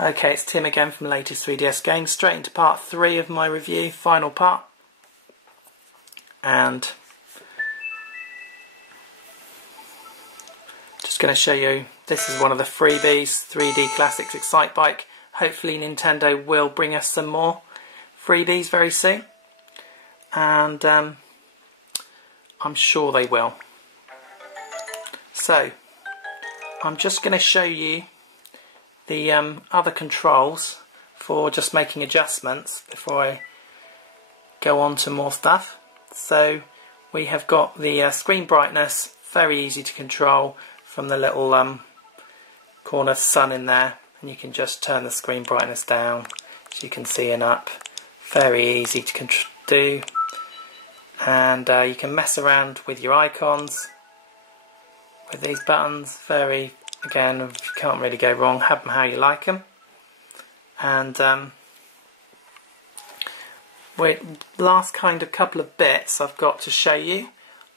Okay, it's Tim again from Latest 3DS Games, straight into part 3 of my review, final part. And just going to show you, this is one of the freebies, 3D Classics Excite Bike. Hopefully Nintendo will bring us some more freebies very soon. And I'm sure they will. So, I'm just going to show you the other controls for just making adjustments before I go on to more stuff. So we have got the screen brightness, very easy to control from the little corner sun in there, and you can just turn the screen brightness down as you can see and up. Very easy to do, and you can mess around with your icons with these buttons. Again, you can't really go wrong, have them how you like them. And last kind of couple of bits I've got to show you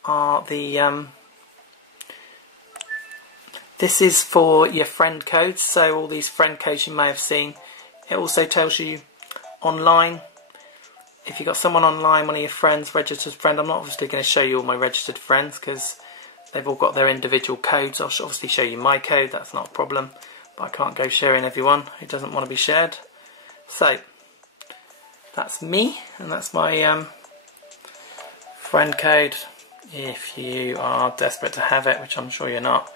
are the this is for your friend codes, so all these friend codes you may have seen. It also tells you online, if you've got someone online, one of your friends, registered friend. I'm not obviously going to show you all my registered friends because they've all got their individual codes. I'll obviously show you my code, that's not a problem, but I can't go sharing everyone who doesn't want to be shared. So that's me, and that's my friend code if you are desperate to have it, which I'm sure you're not.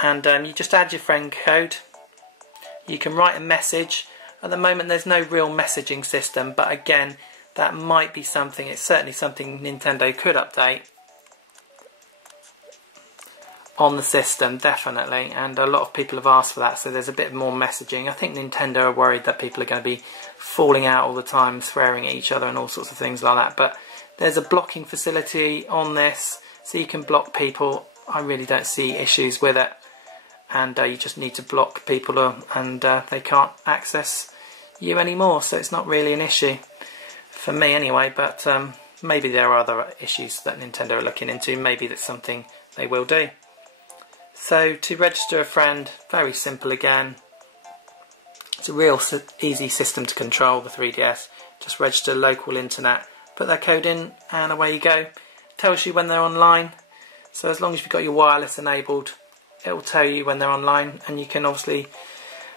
And you just add your friend code. You can write a message. At the moment there's no real messaging system, but again, that might be something, it's certainly something Nintendo could update on the system, definitely, and a lot of people have asked for that, so there's a bit more messaging. I think Nintendo are worried that people are going to be falling out all the time, swearing at each other and all sorts of things like that, but there's a blocking facility on this, so you can block people. I really don't see issues with it, and you just need to block people and they can't access you anymore, so it's not really an issue for me anyway, but maybe there are other issues that Nintendo are looking into. Maybe that's something they will do. So to register a friend, very simple again. It's a real easy system to control, the 3DS. Just register local internet, put their code in, and away you go. Tells you when they're online, so as long as you've got your wireless enabled, it will tell you when they're online, and you can obviously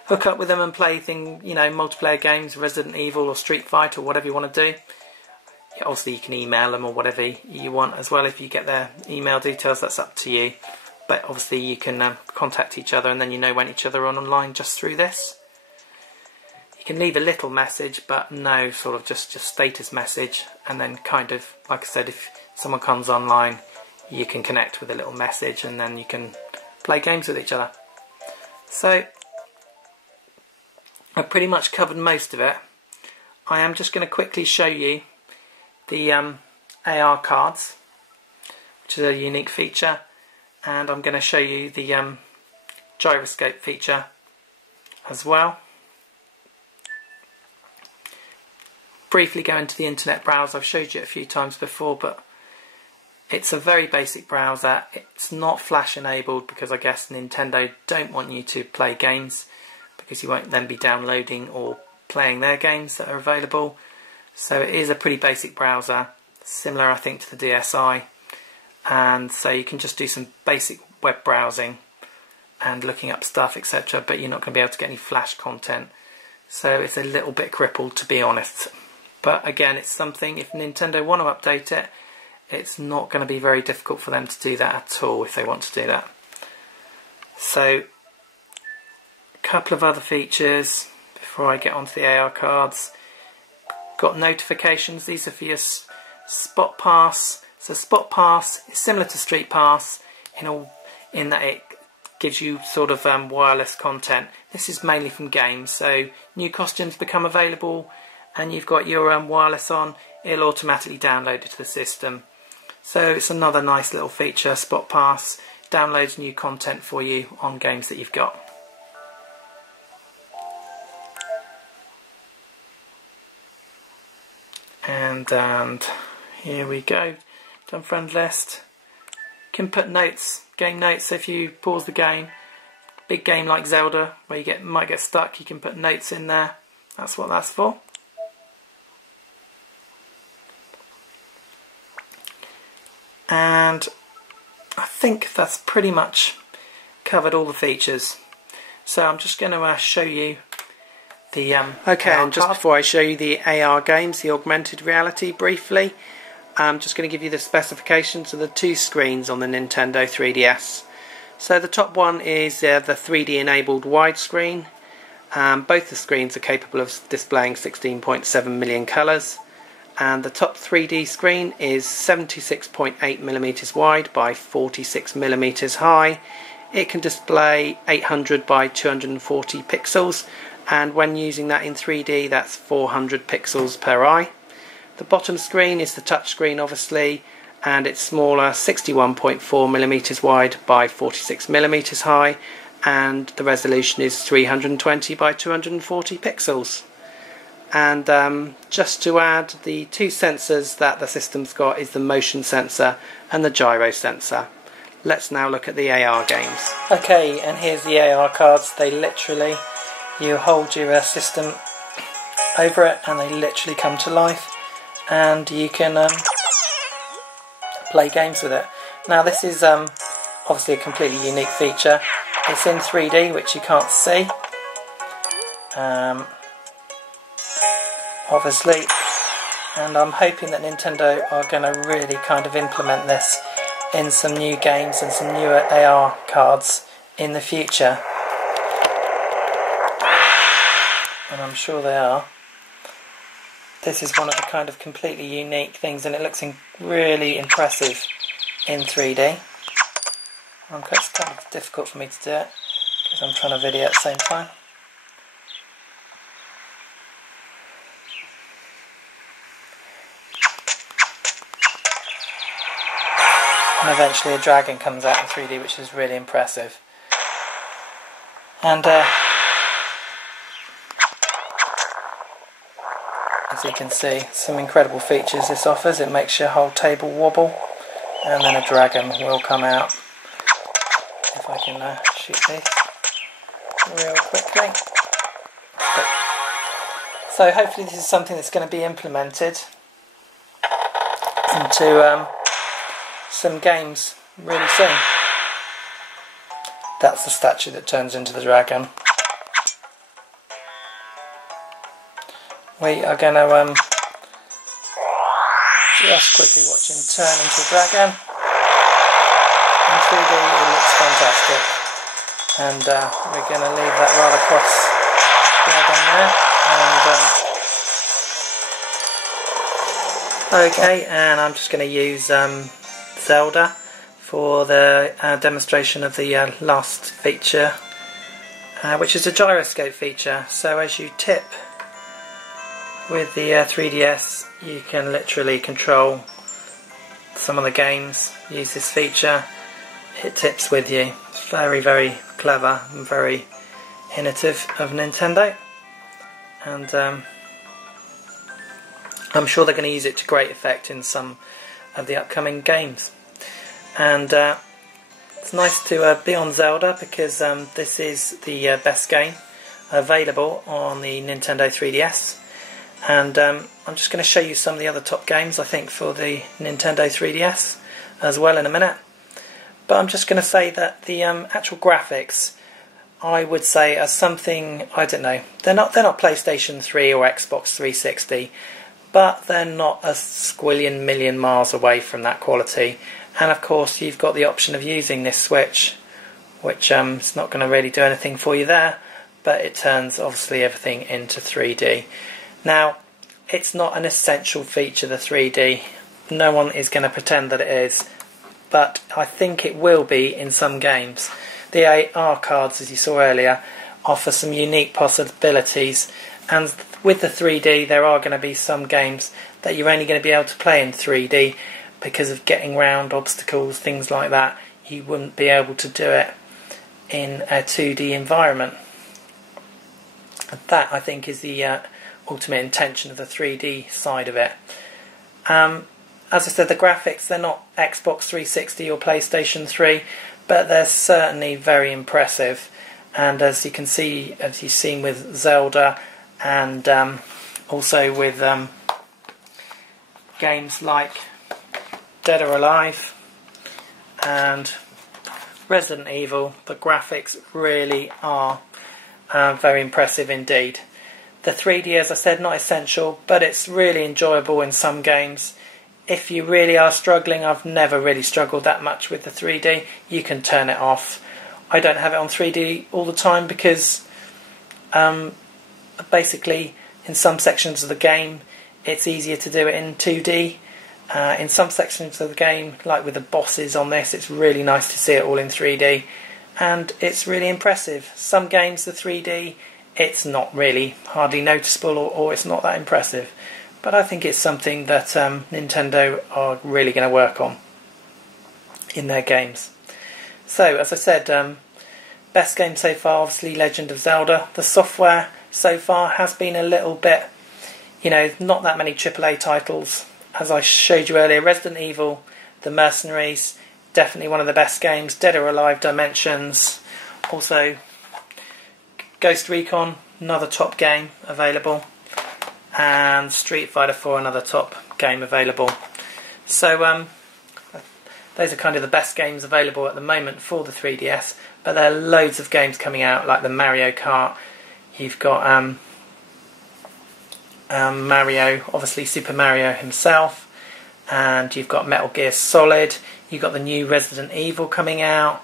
hook up with them and play multiplayer games, Resident Evil or Street Fighter or whatever you want to do. Obviously you can email them or whatever you want as well. If you get their email details, that's up to you. But obviously you can contact each other, and then you know when each other are online just through this. You can leave a little message, but no sort of just status message, and then kind of, like I said, if someone comes online, you can connect with a little message, and then you can play games with each other. So I've pretty much covered most of it. I am just going to quickly show you the AR cards, which is a unique feature. And I'm going to show you the gyroscope feature as well. Briefly go into the internet browser. I've showed you it a few times before, but it's a very basic browser. It's not flash enabled because I guess Nintendo don't want you to play games, because you won't then be downloading or playing their games that are available. So it is a pretty basic browser, similar I think to the DSi. And so you can just do some basic web browsing and looking up stuff, etc., but you're not going to be able to get any flash content, so it's a little bit crippled, to be honest. But again, it's something, if Nintendo want to update it, it's not going to be very difficult for them to do that at all if they want to do that. So a couple of other features before I get onto the AR cards. Got notifications. These are for your Spot Pass. So Spot Pass is similar to Street Pass in that it gives you sort of wireless content. This is mainly from games, so new costumes become available and you've got your wireless on, it'll automatically download it to the system. So it's another nice little feature. Spot Pass downloads new content for you on games that you've got. And here we go. Done friend list. You can put notes, game notes, so if you pause the game, big game like Zelda where you might get stuck, you can put notes in there. That's what that's for. And I think that's pretty much covered all the features. So I'm just going to show you the okay, AR and just card. Before I show you the AR games, the augmented reality, briefly, I'm just going to give you the specifications of the two screens on the Nintendo 3DS. So the top one is the 3D enabled widescreen. Both the screens are capable of displaying 16.7 million colours, and the top 3D screen is 76.8mm wide by 46mm high. It can display 800 by 240 pixels, and when using that in 3D, that's 400 pixels per eye. The bottom screen is the touch screen, obviously, and it's smaller, 61.4mm wide by 46mm high, and the resolution is 320 by 240 pixels. And just to add, the two sensors that the system's got is the motion sensor and the gyro sensor. Let's now look at the AR games. Okay, and here's the AR cards. They literally, you hold your system over it and they literally come to life, and you can play games with it. Now this is obviously a completely unique feature. It's in 3D, which you can't see, obviously, and I'm hoping that Nintendo are going to really kind of implement this in some new games and some newer AR cards in the future, and I'm sure they are. This is one of the kind of completely unique things, and it looks really impressive in 3D. It's kind of difficult for me to do it because I'm trying to video at the same time. And eventually a dragon comes out in 3D, which is really impressive. And as you can see, some incredible features this offers. It makes your whole table wobble, and then a dragon will come out. If I can shoot these real quickly. So hopefully this is something that's going to be implemented into some games really soon. That's the statue that turns into the dragon. We are going to just quickly watch him turn into a dragon. In 3D it looks fantastic, and we're going to leave that rather cross dragon there. Okay, and I'm just going to use Zelda for the demonstration of the last feature, which is a gyroscope feature. So as you tip with the 3DS, you can literally control some of the games, use this feature. It tips with you. It's very, very clever and very innovative of Nintendo, and I'm sure they're going to use it to great effect in some of the upcoming games. And it's nice to be on Zelda, because this is the best game available on the Nintendo 3DS, and I'm just going to show you some of the other top games I think for the Nintendo 3DS as well in a minute. But I'm just going to say that the actual graphics, I would say, are something, I don't know, they're not PlayStation 3 or Xbox 360, but they're not a squillion million miles away from that quality. And of course you've got the option of using this switch, which is not going to really do anything for you there, but it turns obviously everything into 3D. Now, it's not an essential feature, the 3D. No one is going to pretend that it is, but I think it will be in some games. The AR cards, as you saw earlier, offer some unique possibilities, and with the 3D there are going to be some games that you're only going to be able to play in 3D because of getting round obstacles, things like that. You wouldn't be able to do it in a 2D environment. That, I think, is the ultimate intention of the 3D side of it. As I said, the graphics, they're not Xbox 360 or PlayStation 3, but they're certainly very impressive, and as you can see, as you've seen with Zelda, and also with games like Dead or Alive and Resident Evil, the graphics really are very impressive indeed. The 3D, as I said, not essential, but it's really enjoyable in some games. If you really are struggling, I've never really struggled that much with the 3D, you can turn it off. I don't have it on 3D all the time because basically in some sections of the game it's easier to do it in 2D. In some sections of the game, like with the bosses on this, it's really nice to see it all in 3D, and it's really impressive. Some games, the 3D, it's not really hardly noticeable, or it's not that impressive. But I think it's something that Nintendo are really going to work on in their games. So, as I said, best game so far, obviously Legend of Zelda. The software so far has been a little bit, not that many AAA titles. As I showed you earlier, Resident Evil, The Mercenaries, definitely one of the best games. Dead or Alive Dimensions, also Ghost Recon, another top game available, and Street Fighter 4, another top game available. So those are kind of the best games available at the moment for the 3DS, but there are loads of games coming out, like the Mario Kart. You've got Mario, obviously Super Mario himself, and you've got Metal Gear Solid, you've got the new Resident Evil coming out,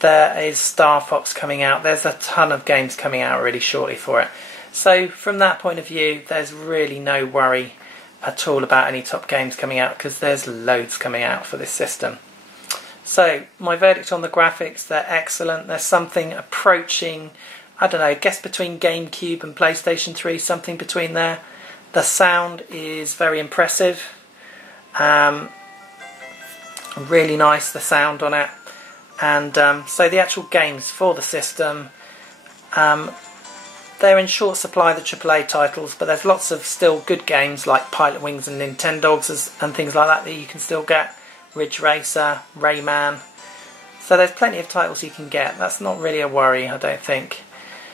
there is Star Fox coming out, there's a ton of games coming out really shortly for it. So from that point of view, there's really no worry at all about any top games coming out, because there's loads coming out for this system. So my verdict on the graphics, they're excellent. There's something approaching, I don't know, I guess between GameCube and PlayStation 3, something between there. The sound is very impressive, really nice, the sound on it, and so the actual games for the system, they're in short supply, the AAA titles, but there's lots of still good games like Pilot Wings and Nintendogs and things like that you can still get, Ridge Racer, Rayman, so there's plenty of titles you can get. That's not really a worry, I don't think.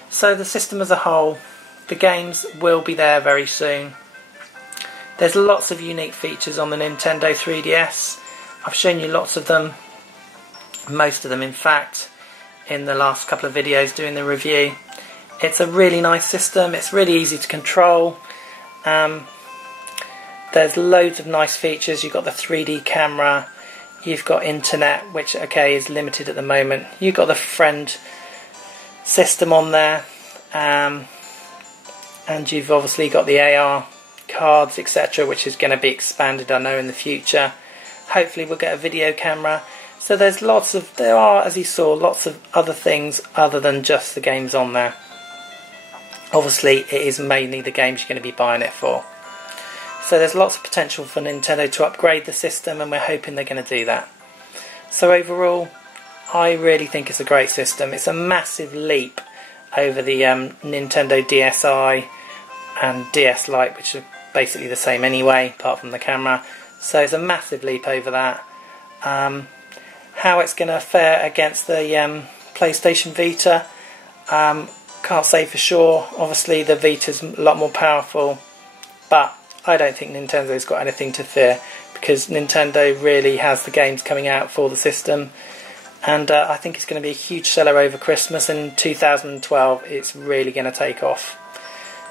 So the system as a whole, the games will be there very soon. There's lots of unique features on the Nintendo 3DS. I've shown you lots of them, most of them in fact, in the last couple of videos doing the review. It's a really nice system, it's really easy to control. There's loads of nice features. You've got the 3D camera, you've got internet, which okay is limited at the moment. You've got the friend system on there. And you've obviously got the AR cards, etc., which is going to be expanded, I know, in the future. Hopefully we'll get a video camera. So there are, as you saw, lots of other things other than just the games on there. Obviously it is mainly the games you're going to be buying it for. So there's lots of potential for Nintendo to upgrade the system, and we're hoping they're going to do that. So overall, I really think it's a great system. It's a massive leap over the Nintendo DSi and DS Lite, which are basically the same anyway, apart from the camera. So it's a massive leap over that. How it's going to fare against the PlayStation Vita, can't say for sure. Obviously the Vita's a lot more powerful, but I don't think Nintendo's got anything to fear, because Nintendo really has the games coming out for the system. And I think it's going to be a huge seller over Christmas. In 2012 it's really going to take off.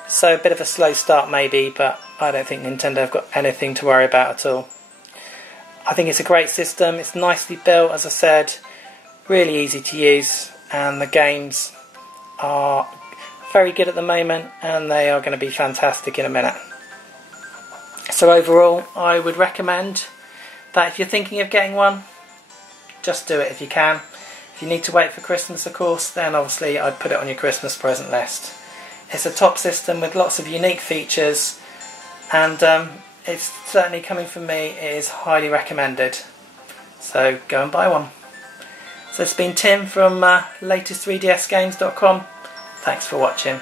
So a bit of a slow start maybe, but I don't think Nintendo have got anything to worry about at all. I think it's a great system, it's nicely built, as I said, really easy to use, and the games are very good at the moment, and they are going to be fantastic in a minute. So overall, I would recommend that if you're thinking of getting one, just do it if you can. If you need to wait for Christmas, of course, then obviously I'd put it on your Christmas present list. It's a top system with lots of unique features, and it's certainly, coming from me, it is highly recommended. So go and buy one. So it's been Tim from latest3dsgames.com. Thanks for watching.